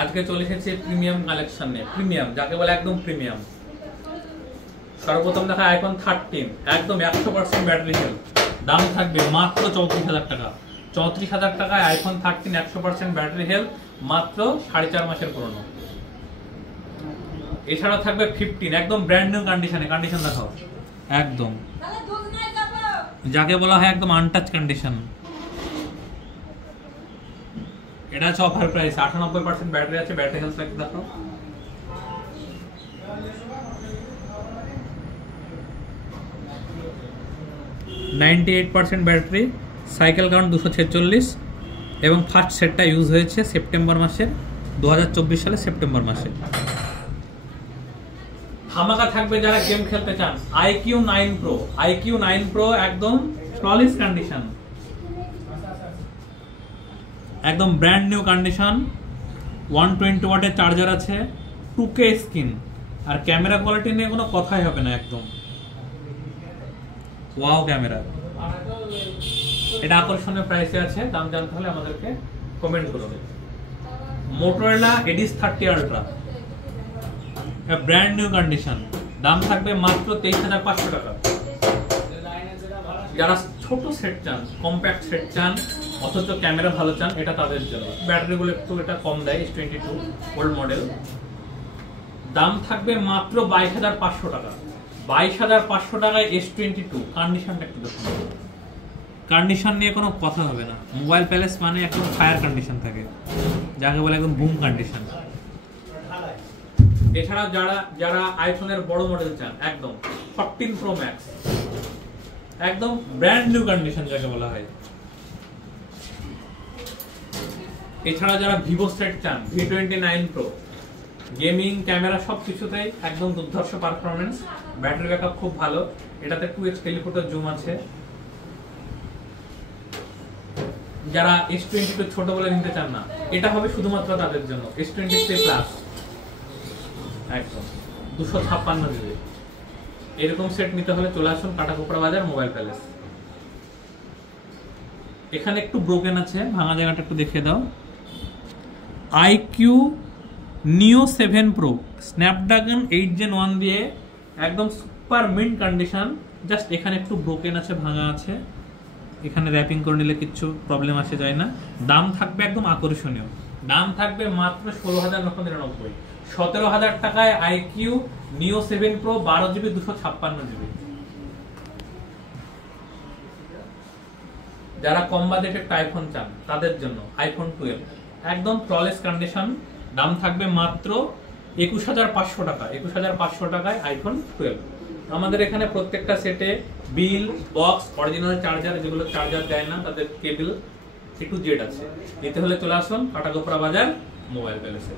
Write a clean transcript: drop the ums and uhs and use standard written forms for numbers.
আজকে চলে এসেছে প্রিমিয়াম কালেকশনে। প্রিমিয়াম যাকে বলে একদম প্রিমিয়াম। সর্বপ্রথম দেখা আইফোন 13 একদম 100% ব্যাটারি হেলথ। দাম থাকবে মাত্র 34,000 টাকা। 34,000 টাকায় আইফোন 13 100% ব্যাটারি হেলথ, মাত্র 4.5 মাসের পুরনো। এছাড়া থাকবে 15 একদম ব্র্যান্ড নিউ কন্ডিশনে। কন্ডিশন দেখাও, একদম যাকে বলা হয় একদম আনটাচ কন্ডিশন। এটা হচ্ছে অফার প্রাইস, 98% ব্যাটারি আছে। ব্যাটারি হেলথ দেখো, %98 ব্যাটারি, সাইকেল কাউন্ট 246 এবং ফার্স্ট সেটটা ইউজ হয়েছে সেপ্টেম্বর মাসের 2024 সালে সেপ্টেম্বর মাসে। ধামাকা থাকবে যারা গেম খেলতে চান। iQOO 9 Pro একদম ফ্ললেস কন্ডিশন, একদম ব্র্যান্ড নিউ কন্ডিশন। 120 ওয়াটের চার্জার আছে, 2K স্ক্রিন, আর ক্যামেরা কোয়ালিটি নিয়ে কোনো কথাই হবে না। একদম ওয়াও ক্যামেরা। এটা আকর্ষণীয় প্রাইসে আছে। দাম জানতে হলে আমাদেরকে কমেন্ট করুন। Motorola Aedes 30 ultra brand new condition, দাম থাকবে মাত্র 23,500 টাকা। যারা ছোট সেট চান, কম্প্যাক্ট সেট চান, অথচ ক্যামেরা ভালো চান, এটা তাদের জন্য। ব্যাটারিগুলো একটু এটা কম দেয়, S22 ওল্ড মডেল। দাম থাকবে মাত্র 22,500 টাকা। 22,500 টাকায় S22। কন্ডিশনটা একটু দেখুন, কন্ডিশন নিয়ে কোনো কথা হবে না। মোবাইল প্যালেস মানে একদম ফায়ার কন্ডিশন থাকে, যাকে বলে একদম বুম কন্ডিশন। এছাড়া যারা আইফোনের বড় মডেল চান, একদম 14 Pro Max একদম ব্র্যান্ড নিউ কন্ডিশন যাকে বলা হয়। এছাড়া যারা ভিভো সেট চান, V29 Pro গেমিং ক্যামেরা সবকিছুতেই একদম দুর্ধর্ষ পারফরমেন্স, ব্যাটারি ব্যাকআপ খুব ভালো। এটাতে 2x টেলিফোটো জুম আছে। যারা S22 ছোট বলে নিতে চান না, এটা হবে শুধুমাত্র তাদের জন্য। S23 প্লাস একদম 256 জিবি। এরকম সেট নিতে হলে চলে আসুন কাটাকোপড়া বাজার, মোবাইল প্যালেস। এখানে একটু ব্রোকেন আছে, ভাঙা জায়গাটা একটু দেখিয়ে দাও। iQOO Neo 7 Pro Snapdragon 8 Gen 1 দিয়ে একদম সুপার মিন্ট কন্ডিশন। জাস্ট এখানে একটু ব্রোকেন আছে, ভাঙা আছে। এখানে র্যাপিং করে নিলে কিচ্ছু প্রবলেম আসে যায় না। দাম থাকবে একদম আকর্ষণীয়, দাম থাকবে মাত্র 16,999। 17,000 টাকায় iQOO Neo 7 Pro 12 GB 256 GB। যারা কম বাজেটের আইফোন চান তাদের জন্য iPhone 12 একদম ফ্ললেস কন্ডিশন। দাম থাকবে মাত্র 21,500 টাকা। 21,500 টাকায় iPhone 12। আমাদের এখানে প্রত্যেকটা সেটে বিল, বক্স, অরিজিনাল চার্জার, যেগুলো চার্জার দেয় না তাদের কেবল A to Z আছে। নিতে হলে চলে আসুন কাটাকোপড়া বাজার, মোবাইল প্যালেসে।